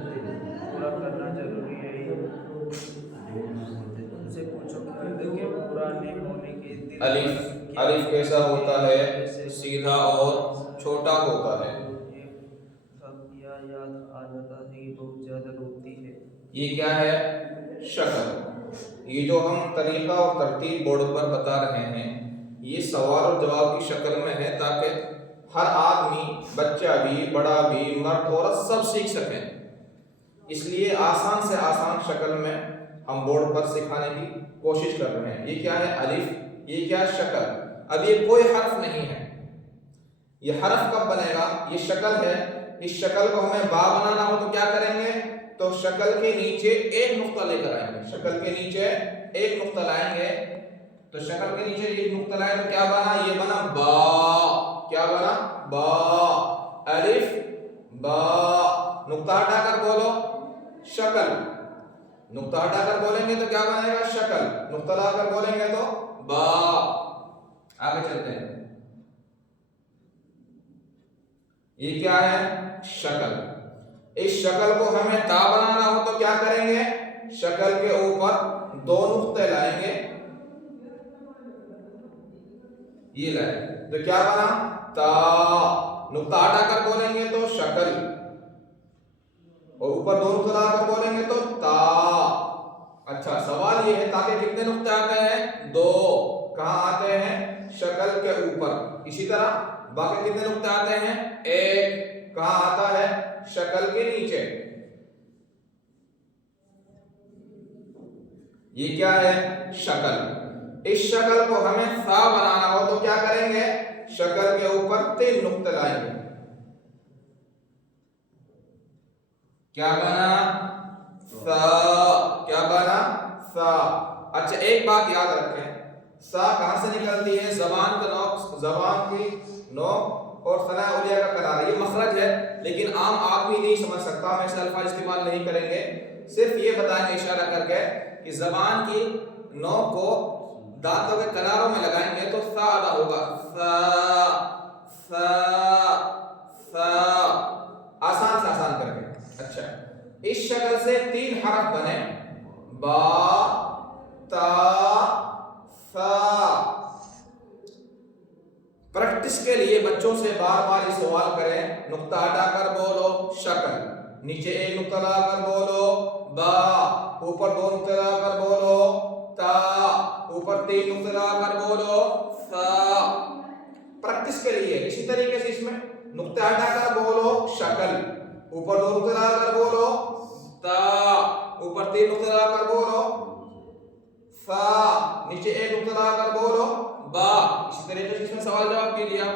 पूरा करना जरूरी है। उनसे पूछो कि जिंदगी पूरा नहीं होने के दिन अलिफ अलिफ कैसा होता है? सीधा और छोटा होता है। ये सब याद आ जाता है कि बहुत ज्यादा रोती है। ये क्या है? शक्ल। ये जो हम तरीका और तरतीब बोर्ड पर बता रहे हैं, ये सवाल और जवाब की शक्ल में है, ताकि हर आदमी, बच्चा भी, बड़ा भी, मर्द औरत सब सीख सकें। इसलिए आसान से आसान शक्ल में हम बोर्ड पर सिखाने की कोशिश कर रहे हैं। ये क्या है? अलिफ। ये क्या? शक्ल। अब ये कोई हर्फ नहीं है। ये हर्फ कब बनेगा? ये शक्ल है। इस शक्ल को हमें बा बनाना हो तो क्या करेंगे? तो शक्ल के नीचे एक नुक्ता लेकर आएंगे। शक्ल के नीचे एक नुक्ता लाएंगे। तो शक्ल के नीचे एक नुक्ता लाए तो क्या बना? ये बना बा। क्या बना? बा। अलिफ बा। नुक्ता हटाकर बोलो शक्ल। नुक्ता हटाकर बोलेंगे तो क्या बनेगा? शक्ल। नुक्ता लगाकर बोलेंगे तो बा। आगे चलते हैं। ये क्या है? शक्ल। इस शक्ल को हमें ता बनाना हो तो क्या करेंगे? शक्ल के ऊपर दो नुक्ते लाएंगे। ये लाए तो क्या बना? ता। नुक्ता हटाकर बोलेंगे तो शक्ल, और ऊपर दो नुक्ते लगाकर बोलेंगे तो ता। अच्छा, सवाल ये है ताकि कितने नुक्ते आते हैं? दो। कहां आते हैं? शक्ल के ऊपर। इसी तरह बाकी कितने नुक्ते आते हैं? एक। कहां आता है? शक्ल के नीचे। ये क्या है? शक्ल। इस शक्ल को हमें सा बनाना हो तो क्या करेंगे? शक्ल के ऊपर तीन नुक्ते लाएंगे। क्या बना? सा। क्या बना? सा। अच्छा, एक बात याद रखें, सा कहां से निकलती है? जबान का नोक, जबान की नोक और सना उलिया का किनारा। ये मखरज है, लेकिन आम आदमी नहीं समझ सकता। हम ऐसे अल्फाज इस्तेमाल नहीं करेंगे। सिर्फ ये बताएंगे इशारा करके कि जबान की नोक को दांतों के किनारों में लगाएंगे तो सा अदा होगा। सा सा सा। आसान से आसान करके। अच्छा, इस शक्ल से तीन हरफ बने, बा, ता, सा। प्रैक्टिस के लिए बच्चों से बार बार ये सवाल करें। नुक्ता हटाकर बोलो शक्ल, नीचे एक नुक्ता लगाकर बोलो बा, ऊपर दो नुक्ते लगाकर बोलो ता, ऊपर तीन नुक्ते लगाकर बोलो सा। प्रैक्टिस के लिए इसी तरीके से इसमें नुक्ते हटाकर बोलो शक्ल, ऊपर दो नुक्ते लगाकर बोलो ता, ऊपर तीन नुक्ते लगाकर बोलो सा, नीचे एक नुक्ता लगाकर बोलो बा। इसी तरीके से इसमें सवाल जवाब कीजिए आप।